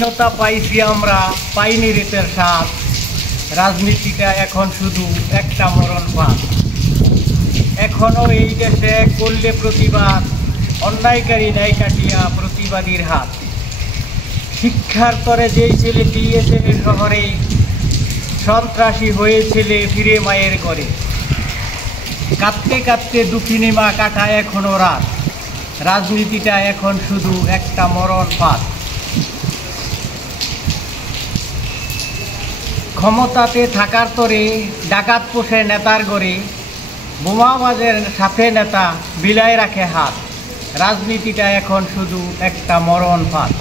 স্বাধীনতা পাইছি আমরা, পাইনি রেতের স্বাদ। রাজনীতিটা এখন শুধু একটা মরণ ফাঁদ। এখনো এই দেশে করলে প্রতিবাদ, অন্যায়কারী ন্যায় কাটিয়া প্রতিবাদীর হাত। শিক্ষার তরে যেই ছেলে টিএসএ শহরে সন্ত্রাসী হয়ে ছেলে ফিরে মায়ের ঘরে। কাঁদতে কাঁদতে দুঃখিনী মা কাটায় এখনো রাত। রাজনীতিটা এখন শুধু একটা মরণ ফাঁদ। ক্ষমতাতে থাকার তরে ডাকাত পোষে নেতার গড়ে, বোমাবাজের সাথে নেতা বিলায় রাখে হাত। রাজনীতিটা এখন শুধু একটা মরণ ফাঁদ।